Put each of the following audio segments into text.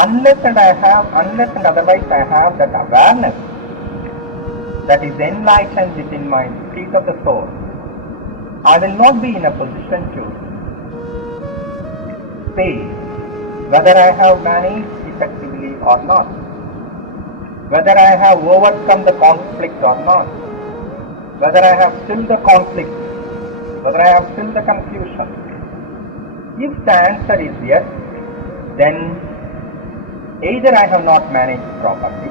Unless and otherwise I have that awareness that is enlightened within my seat of the soul, I will not be in a position to say whether I have managed effectively or not, whether I have overcome the conflict or not, whether I have stilled the conflict, whether I have stilled the confusion. If the answer is yes, then either I have not managed properly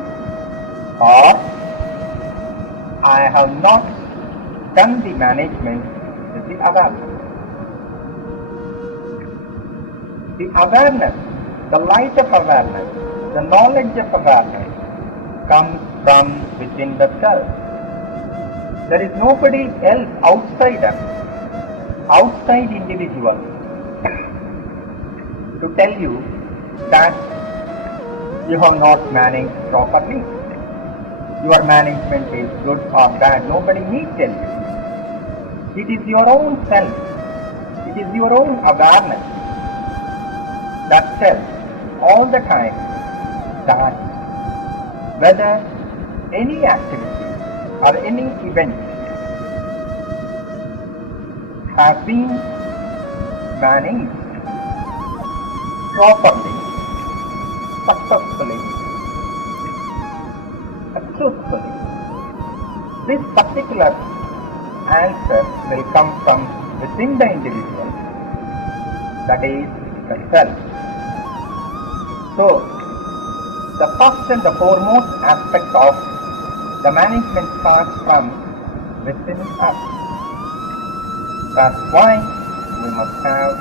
or I have not done the management with the awareness. The awareness, the light of awareness, the knowledge of awareness comes from within the self. There is nobody else outside us, outside individual, to tell you that you have not managed properly. Your management is good or bad. Nobody need tell you. It is your own self. It is your own awareness that tells all the time that whether any activity or any event has been managed properly, successfully, truthfully. This particular answer will come from within the individual, that is the self. So, the first and the foremost aspect of the management starts from within us. That's why we must have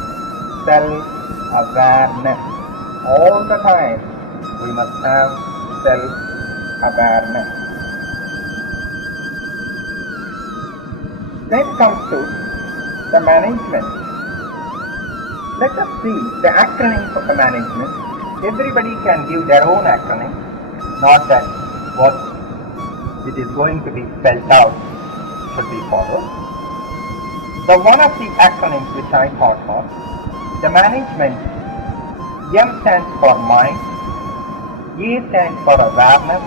self-awareness. All the time we must have self-awareness. Then comes to the management. Let us see the acronyms of the management. Everybody can give their own acronym, not that what it is going to be spelled out should be followed. The one of the acronyms which I thought of, the management, M stands for mind, A stands for awareness,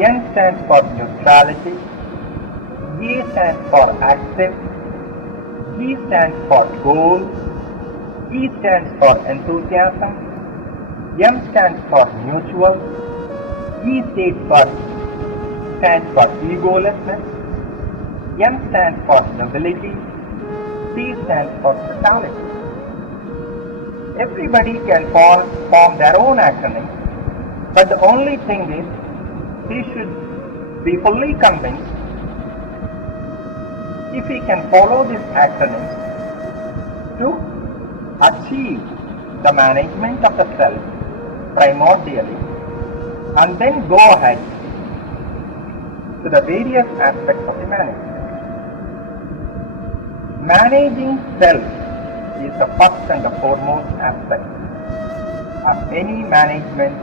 N stands for neutrality, A stands for active, G stands for goal, E stands for enthusiasm, M stands for mutual, E stands for egolessness, N stands for nobility, C stands for totality. Everybody can form their own acronym, but the only thing is he should be fully convinced if he can follow this acronym to achieve the management of the self primordially, and then go ahead to the various aspects of the management. Managing self is the first and the foremost aspect of any management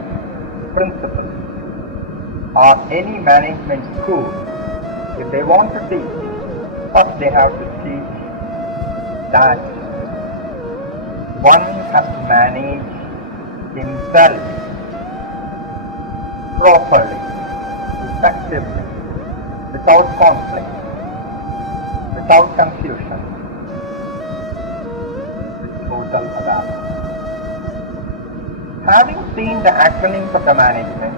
principle or any management school. If they want to teach, first they have to teach that one has to manage himself properly, effectively, without conflict, without confusion, with total awareness. Having seen the acronyms of the management,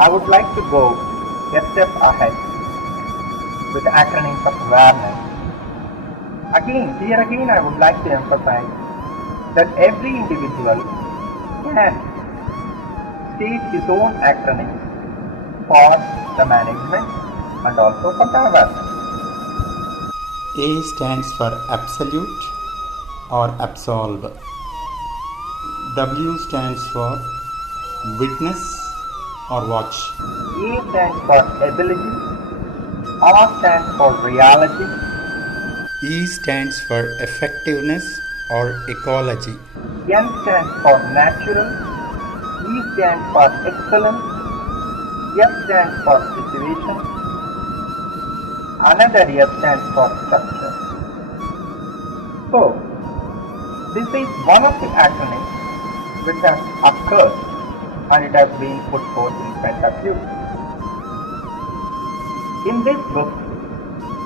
I would like to go a step ahead with the acronyms of awareness. Here again I would like to emphasize that every individual can state his own acronyms for the management and also for the awareness. A stands for absolute or absolve. W stands for witness or watch. A stands for ability, R stands for reality, E stands for effectiveness or ecology. N stands for natural, E stands for excellence, S stands for situation, another S stands for structure. So, this is one of the acronyms which has occurred and it has been put forth in front of you. In this book,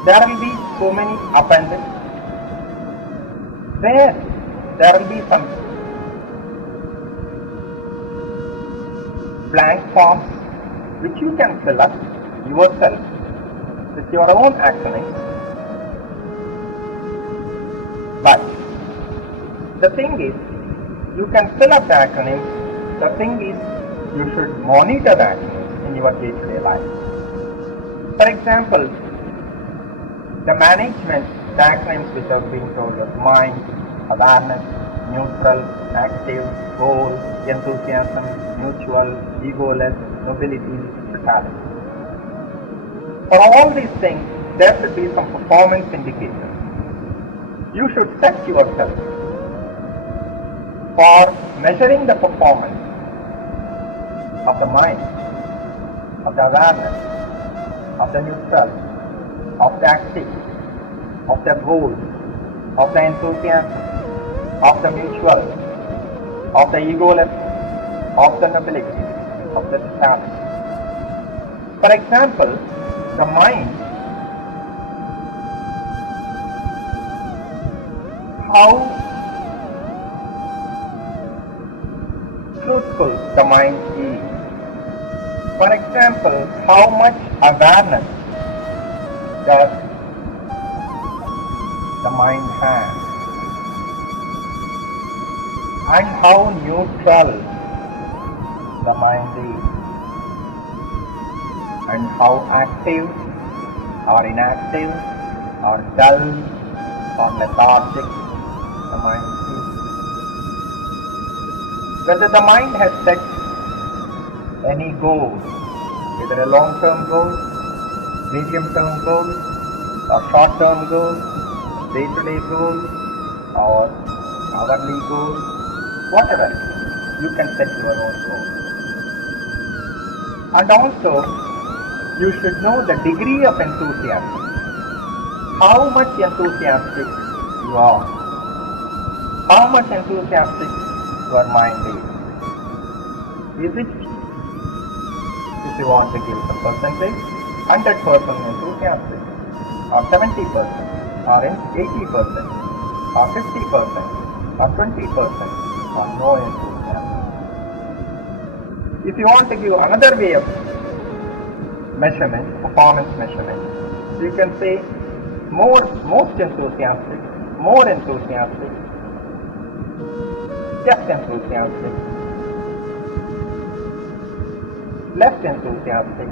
there will be so many appendix where there will be some blank forms which you can fill up yourself with your own acronyms. But the thing is, you can fill up the acronyms. The thing is, you should monitor the acronyms in your day-to-day life. For example, the management, the acronyms which have been told as mind, awareness, neutral, active, goal, enthusiasm, mutual, egoless, nobility, totality. For all these things, there should be some performance indicators. You should set yourself for measuring the performance of the mind, of the awareness, of the neutral, of the active, of the goal, of the enthusiasm, of the mutual, of the egoless, of the nobility, of the totality. For example, the mind, how truthful the mind is. For example, how much awareness does the mind have, and how neutral the mind is, and how active or inactive or dull or lethargic the mind is. Whether the mind has set any goal, either a long-term goal, medium-term goal, or short-term goal, day-to-day goal, or hourly goal, whatever, you can set your own goal. And also, you should know the degree of enthusiasm. How much enthusiastic you are. How much enthusiastic your mind is. Is it, if you want to give the percentage, 100% enthusiastic, or 70%, or 80%, or 50%, or 20%, or no enthusiasm? If you want to give another way of measurement, performance measurement, you can say most enthusiastic, more enthusiastic, just enthusiastic, less enthusiastic,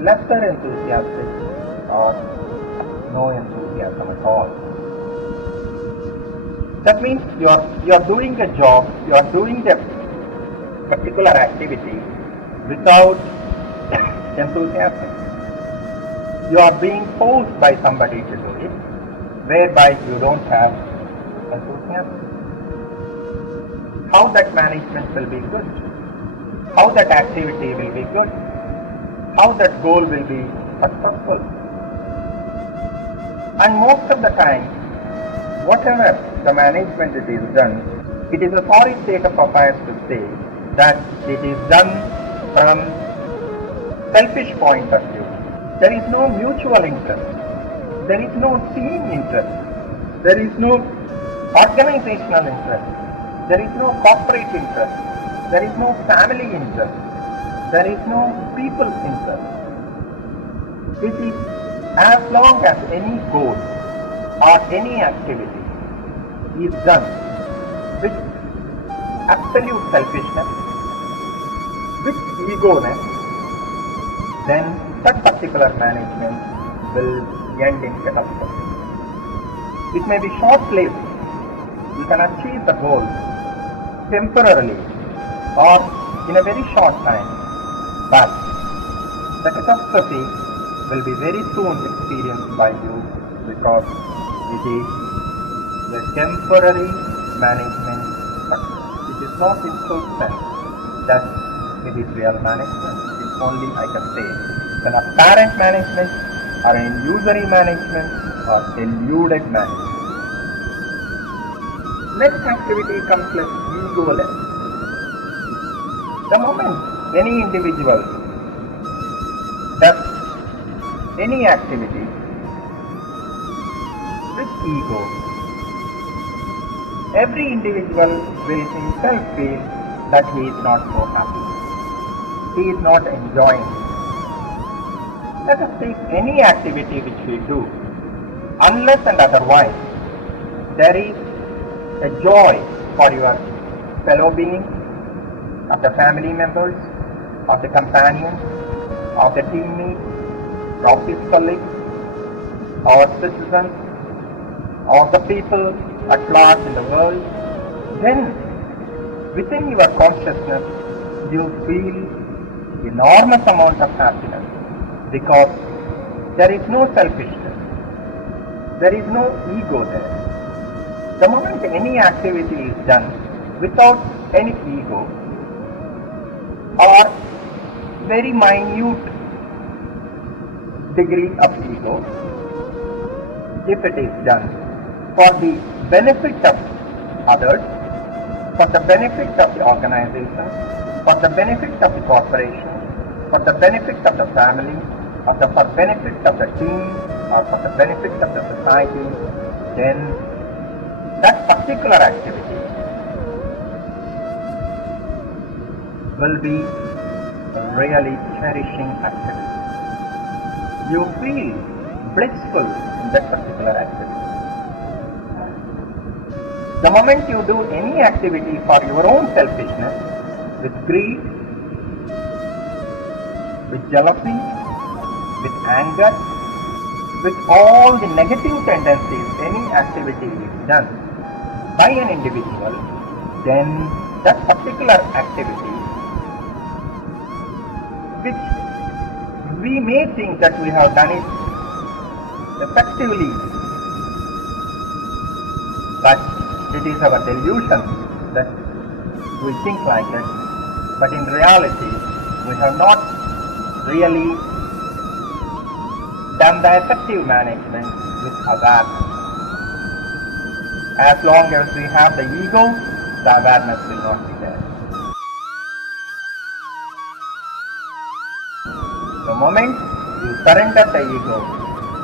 lesser enthusiastic, or no enthusiasm at all. That means you are doing a job, you are doing a particular activity without enthusiasm. You are being forced by somebody to do it, whereby you don't have enthusiasm. How that management will be good? How that activity will be good? How that goal will be successful? And most of the time, whatever the management it is done, it is a sorry state of affairs to say that it is done from selfish point of view. There is no mutual interest. There is no team interest. There is no organizational interest. There is no corporate interest. There is no family interest. There is no people's interest. It is as long as any goal or any activity is done with absolute selfishness, with egoness, then that particular management will end in catastrophe. It may be short-lived. You can achieve the goal temporarily or in a very short time, but the catastrophe will be very soon experienced by you because it is a temporary management success. It is not in full sense that it is real management. It's only, I can say, it's an apparent management or an illusory management or deluded management. Next activity comes like egoless. The moment any individual does any activity with ego, every individual will himself feel that he is not so happy. He is not enjoying it. Let us take any activity which we do. Unless and otherwise, there is a joy for your fellow beings, of the family members, of the companions, of the teammates, office colleagues, our citizens, or the people at large in the world, then within your consciousness you feel enormous amount of happiness, because there is no selfishness, there is no ego there. The moment any activity is done without any ego or very minute degree of ego, if it is done for the benefit of others, for the benefit of the organization, for the benefit of the corporation, for the benefit of the family, or for the benefit of the team, or for the benefit of the society, then that particular activity will be a really cherishing activity. You feel blissful in that particular activity. The moment you do any activity for your own selfishness, with greed, with jealousy, with anger, with all the negative tendencies, any activity is done by an individual, then that particular activity, which we may think that we have done it effectively, but it is our delusion that we think like that, but in reality we have not really done the effective management with awareness. As long as we have the ego, the awareness will not be there. The moment you surrender the ego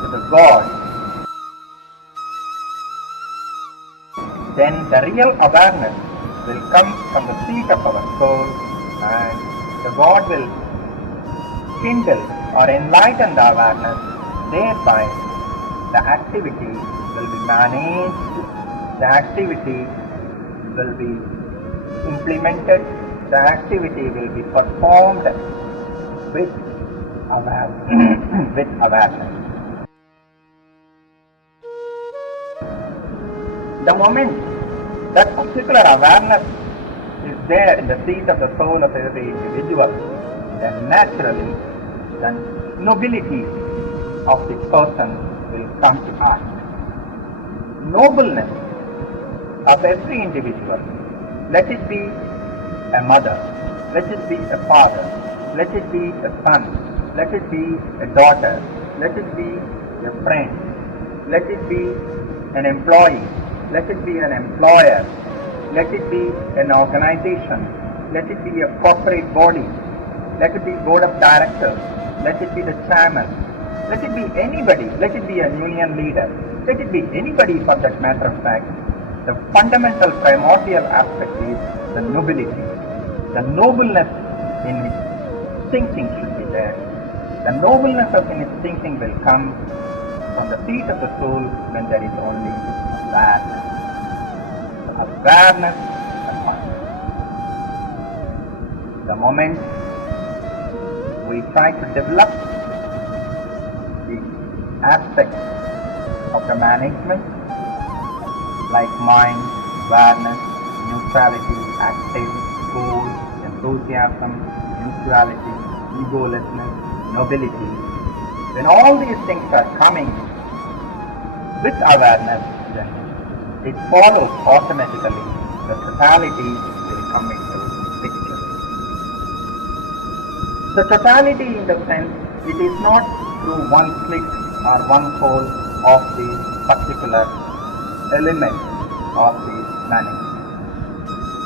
to the God, then the real awareness will come from the seat of our soul, and the God will kindle or enlighten the awareness. Thereby the activity will be managed, the activity will be implemented, the activity will be performed with awareness. The moment that particular awareness is there in the seat of the soul of every individual, then naturally the nobility of the person will come to us. Nobleness of every individual, let it be a mother, let it be a father, let it be a son, let it be a daughter, let it be a friend, let it be an employee, let it be an employer, let it be an organization, let it be a corporate body, let it be board of directors, let it be the chairman, let it be anybody, let it be a union leader, let it be anybody for that matter of fact. The fundamental primordial aspect is the nobility. The nobleness in its thinking should be there. The nobleness of in its thinking will come from the seat of the soul when there is only awareness. Awareness and consciousness. The moment we try to develop the aspects of the management like mind, awareness, neutrality, active, cool, enthusiasm, mutuality, egolessness, nobility, when all these things are coming with awareness, then it follows automatically the totality will come into picture. The totality in the sense, it is not through one slit or one hole of the particular element of the management.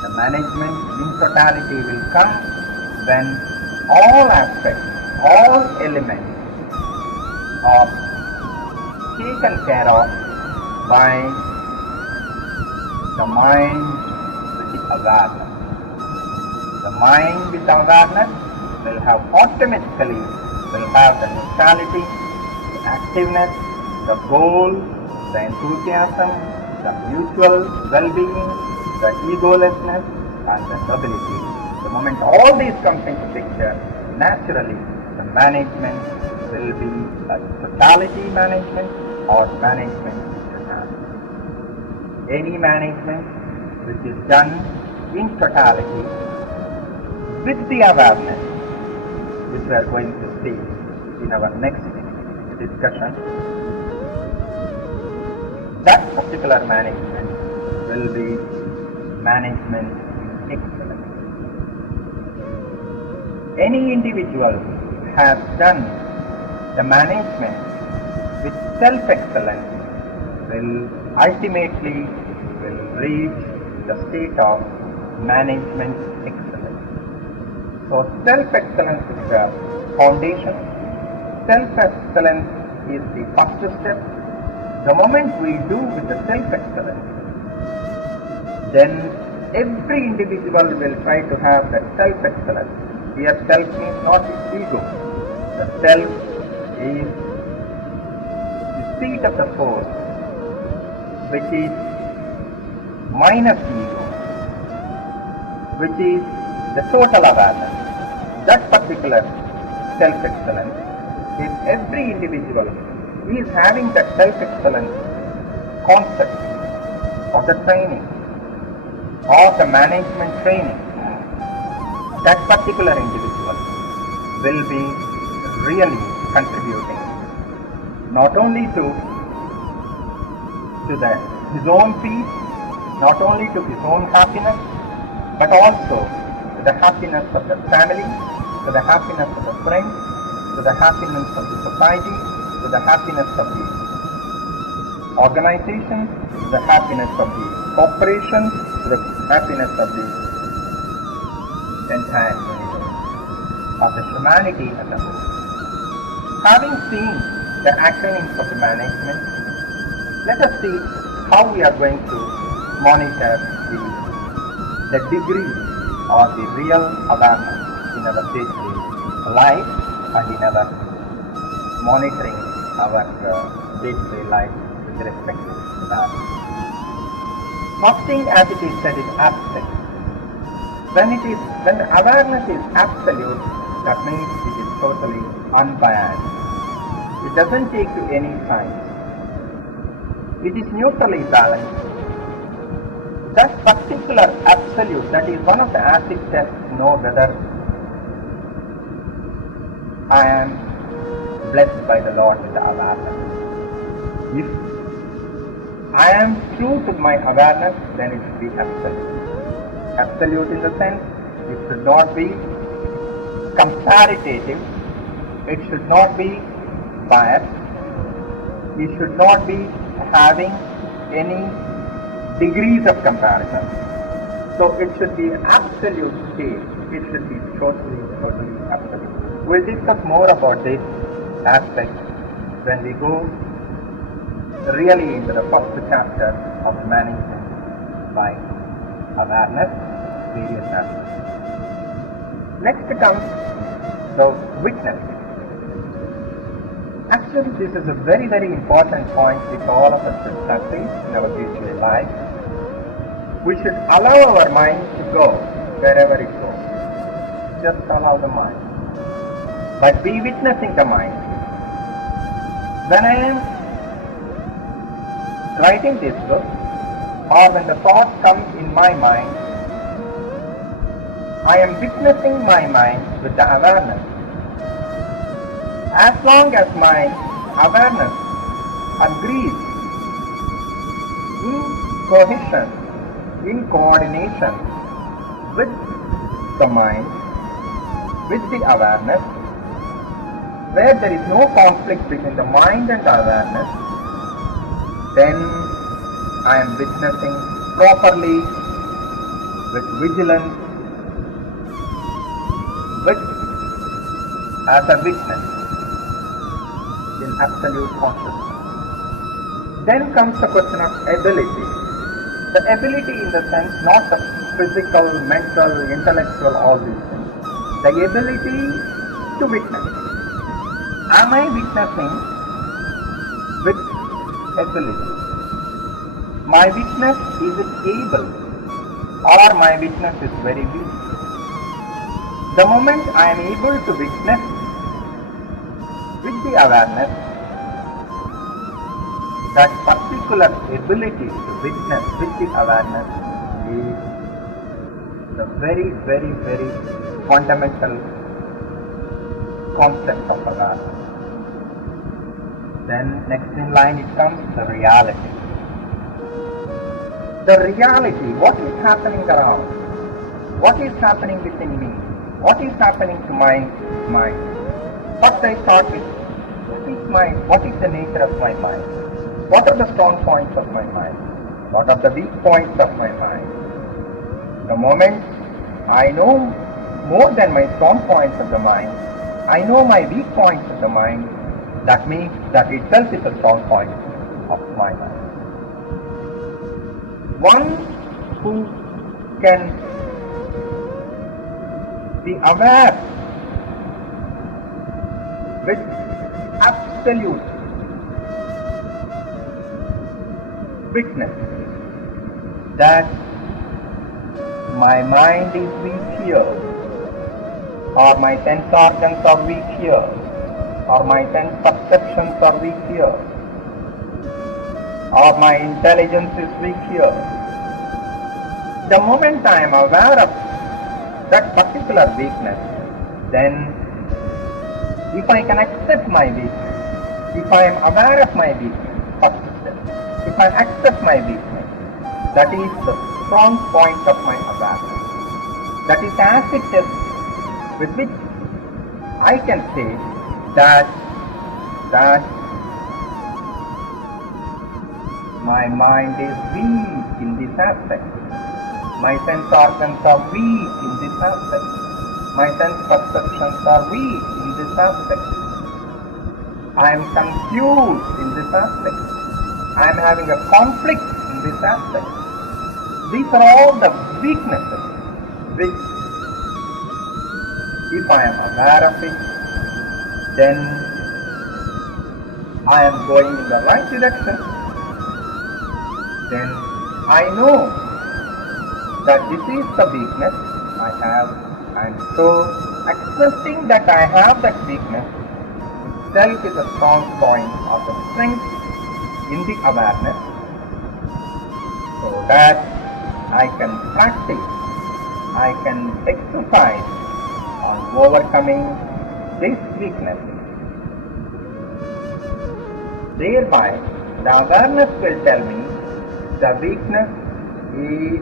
The management in totality will come when all aspects, all elements are taken care of by the mind with the awareness. The mind with the awareness will have automatically the neutrality, the activeness, the goal, the enthusiasm, the mutual well-being, the egolessness, and the stability. The moment all these comes into picture, naturally the management will be a totality management or management in hand. Any management which is done in totality with the awareness, which we are going to see in our next discussion, that particular management will be management in excellence. Any individual has done the management with self-excellence will ultimately reach the state of management excellence. So self-excellence is the foundation. Self-excellence is the first step. The moment we do with the self-excellence, then every individual will try to have that self-excellence. Here self means not ego. The self is the seat of the force, which is minus ego, which is the total awareness. That particular self-excellence is every individual is having that self-excellence concept of the training or the management training. That particular individual will be really contributing not only to his own peace, not only to his own happiness, but also to the happiness of the family, to the happiness of the friends, to the happiness of the society, to the happiness of the organization, to the happiness of the corporation, to the happiness of the entire universe, of the humanity as a whole. Having seen the acronyms of the management, let us see how we are going to monitor the degree or the real awareness in our day-to-day life and in our monitoring our day-to-day life with respect to awareness. Nothing as it is said is abstract. When the awareness is absolute, that means it is totally unbiased. It doesn't take to any sides. It is neutrally balanced. That particular absolute, that is one of the acid tests to know whether I am blessed by the Lord with the awareness. If I am true to my awareness, then it should be absolute. Absolute in the sense, it should not be comparative, it should not be biased, it should not be having any degrees of comparison. So it should be absolute state, it should be totally absolute. We'll discuss more about this aspect when we go really into the first chapter of management by awareness, various aspects. Next comes the witness. Actually, this is a very, very important point which all of us should practice in our day-to-day life. We should allow our mind to go wherever it goes. Just allow the mind. But be witnessing the mind. When I am writing this book, or when the thoughts come in my mind, I am witnessing my mind with the awareness. As long as my awareness agrees in cohesion, in coordination with the mind, with the awareness, where there is no conflict between the mind and the awareness, then I am witnessing properly with vigilance, with as a witness in absolute consciousness. Then comes the question of ability. The ability in the sense not the physical, mental, intellectual, all these things. The ability to witness. Am I witnessing with ability? My witness, is it able, or my witness is very weak? The moment I am able to witness with the awareness, that particular ability to witness with the awareness is the very, very, very fundamental concept of awareness. Then next in line it comes the reality. The reality, what is happening around? What is happening within me? What is happening to my mind? What I thought is, what is the nature of my mind? What are the strong points of my mind? What are the weak points of my mind? The moment I know more than my strong points of the mind, I know my weak points of the mind, that means that itself is a strong point of my mind. One who can be aware with absolute witness that my mind is weak here, or my sense organs are weak here, or my sense perceptions are weak here, or my intelligence is weak here. The moment I am aware of that particular weakness, then if I can accept my weakness, if I am aware of my weakness, first step, if I accept my weakness, that is the strong point of my awareness. That is as it is with which I can say that my mind is weak in this aspect. My sense organs are weak in this aspect. My sense perceptions are weak in this aspect. I am confused in this aspect. I am having a conflict in this aspect. These are all the weaknesses which, if I am aware of it, then I am going in the right direction. Then I know that this is the weakness I have, and so accepting that I have that weakness itself is a strong point of the strength in the awareness, so that I can practice, I can exercise on overcoming this weakness. Thereby, the awareness will tell me the weakness is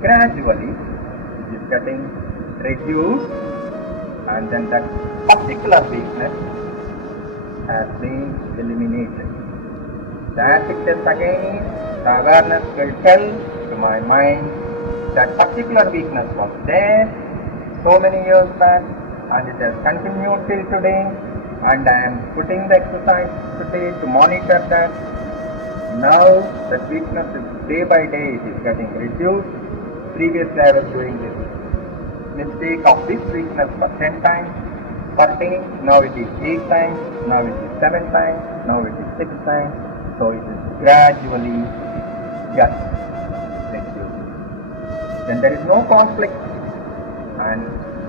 gradually getting reduced, and then that particular weakness has been eliminated. That it is again, the awareness will tell to my mind that particular weakness was there so many years back, and it has continued till today, and I am putting the exercise today to monitor that. Now that weakness is day by day, it is getting reduced. Previously I was doing this mistake of this weakness for 10 times per day. Now it is 8 times, now it is 7 times, now it is 6 times. So it is gradually just reduced. Then there is no conflict, and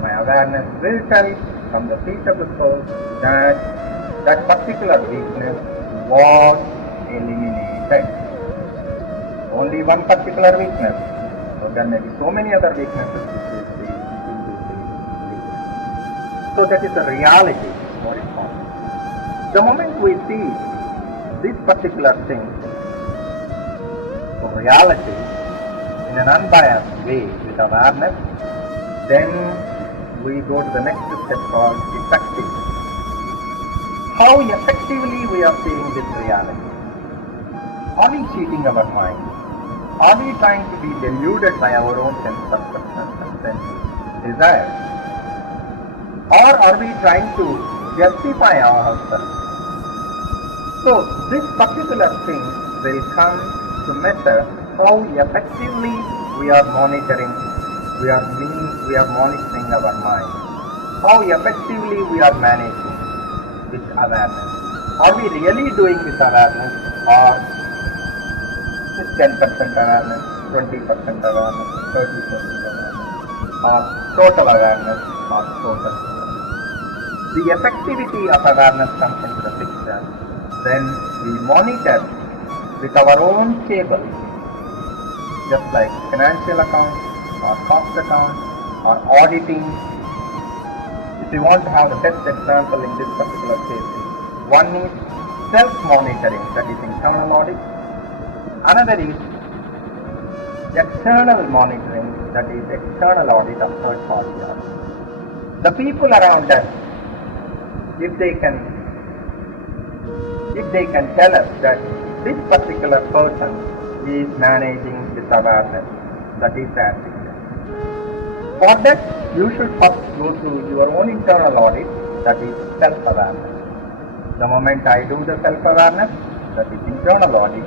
my awareness will tell from the seat of the soul that that particular weakness was eliminated. Only one particular weakness. So there may be so many other weaknesses which is the weakness. So that is the reality, what is possible. The moment we see this particular thing, for reality, in an unbiased way with awareness, then we go to the next step called effective. How effectively we are seeing this reality? Are we cheating our mind? Are we trying to be deluded by our own sense perceptions and sense desires? Or are we trying to justify ourselves? So this particular thing will come to measure how effectively we are monitoring, we are monitoring our mind, how effectively we are managing this awareness. Are we really doing this awareness, or is 10% awareness, 20% awareness, 30% awareness, or total awareness, or total awareness? The effectivity of awareness comes into the picture when we monitor with our own table, just like financial accounts or cost accounts or auditing. If you want to have the best example in this particular case, one is self-monitoring, that is internal audit. Another is external monitoring, that is external audit of third-party audit. The people around us, if they can tell us that this particular person is managing this awareness, that is the attitude. For that, you should first go through your own internal audit, that is self-awareness. The moment I do the self-awareness, that is internal audit,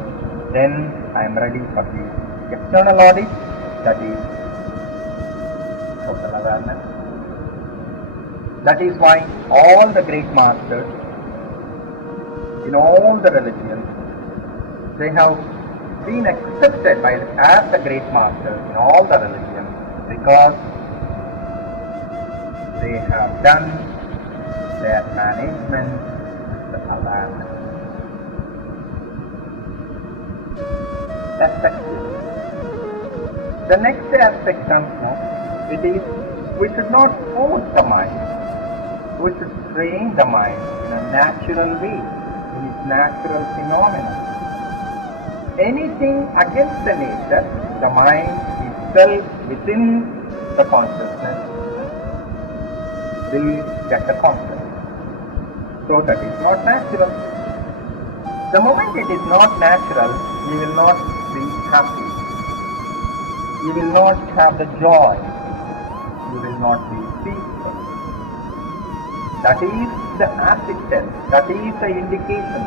then I am ready for the external audit, that is total awareness. That is why all the great masters in all the religions, they have been accepted as the great masters in all the religions because they have done their management with the awareness. Effective. The next aspect comes now, it is we should not force the mind. We should train the mind in a natural way, in its natural phenomenon. Anything against the nature, the mind itself within the consciousness will get the conflict. So that is not natural. The moment it is not natural, you will not be happy. You will not have the joy. You will not be peaceful. That is the acid test. That is the indication.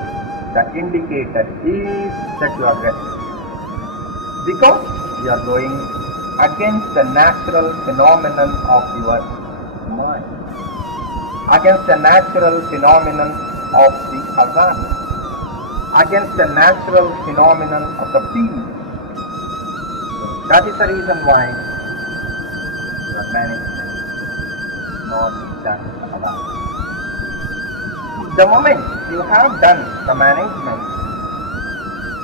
The indicator is that you are resting. Because you are going against the natural phenomenon of your mind. Against the natural phenomenon of the awareness. Against the natural phenomenon of the peace. That is the reason why your management is not done awareness. The moment you have done the management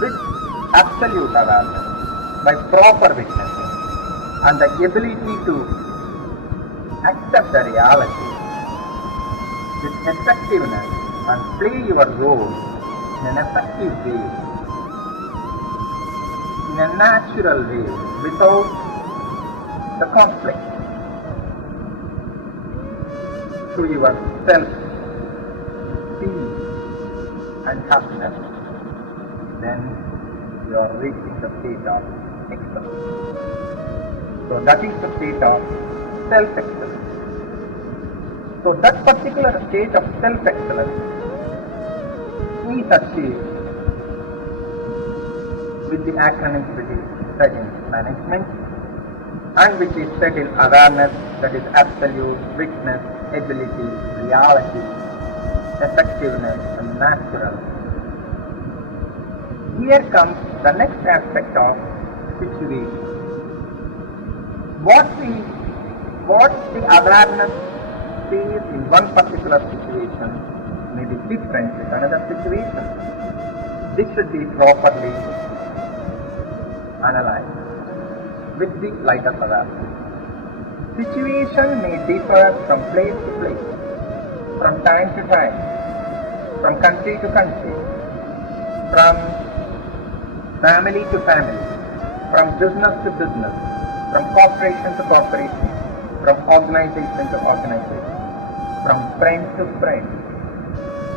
with absolute awareness, by proper witnessing and the ability to accept the reality with effectiveness and play your role in an effective way, in a natural way, without the conflict, through your self-peace and happiness, then you are reaching the state of excellence. So that is the state of self-excellence. So that particular state of self-excellence is achieved with the acronyms which is said in management and which is said in awareness, that is absolute, witness, ability, reality, effectiveness and natural. Here comes the next aspect of situation. What the awareness sees in one particular situation may be different with another situation. This should be properly analyzed with the light of awareness. Situation may differ from place to place, from time to time, from country to country, from family to family, from business to business, from corporation to corporation, from organization to organization, from friend to friend,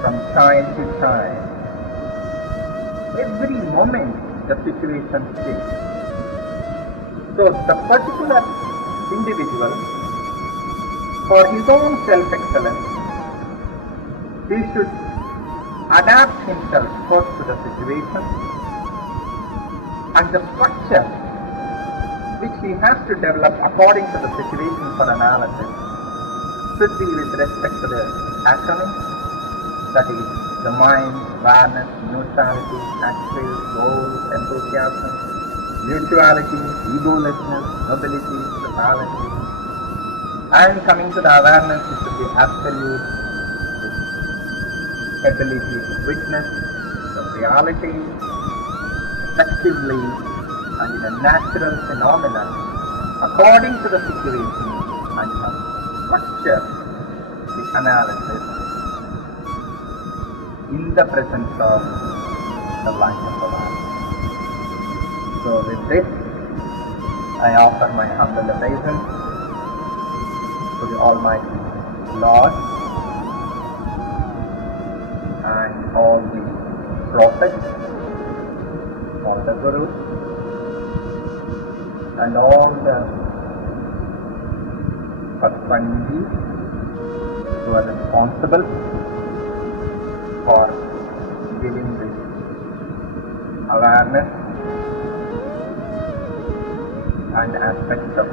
from child to child. Every moment the situation changes. So the particular individual For his own self-excellence, he should adapt himself first to the situation, and the structure which he has to develop according to the situation for analysis should be with respect to the acronym, that is, the mind, awareness, neutrality, active, goal, enthusiasm, mutuality, egolessness, nobility, totality. And coming to the awareness, it should be absolute, ability to witness the reality effectively and in a natural phenomenon according to the situation, and structure the analysis in the presence of the light of awareness. So with this, I offer my humble obeisance to the Almighty Lord and all the prophets, all the gurus, and all the Sathsanghis who are responsible for giving this awareness and aspects of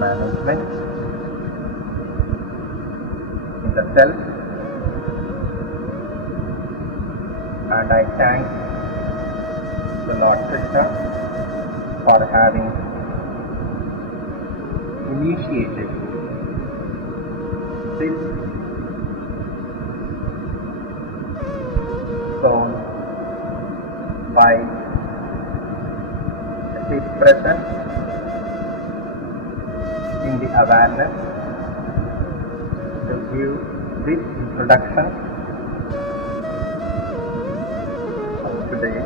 management in the self. And I thank the Lord Krishna for having initiated this zone by his presence in the awareness to give this introduction of today,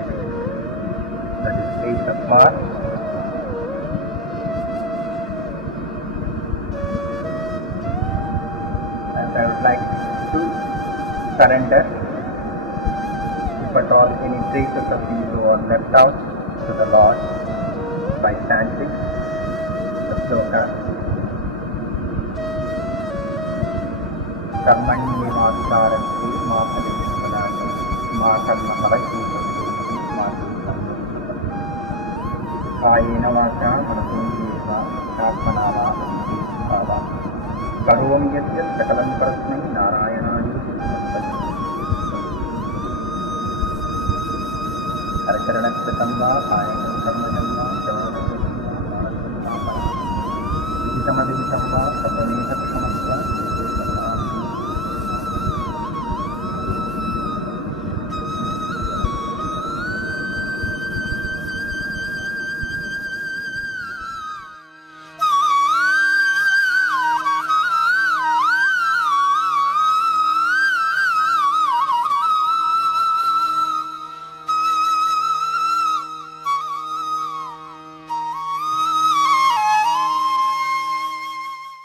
that is 8th of March. And I would like to surrender, if at all any traces of these who are left out, to the Lord by chanting the sloka Karmanyevadharanti Mahadevanati Makarmahavachivati Mahadevanati Kayena Vacha Manasendriyeva Atmanava Bhava Karomi Yasya Sakalam Prasnai Narayanani Archaranakshitamba Kayanam Karmanamma Javanakshitamba Visamadhisamba Sapaneha Kshamasva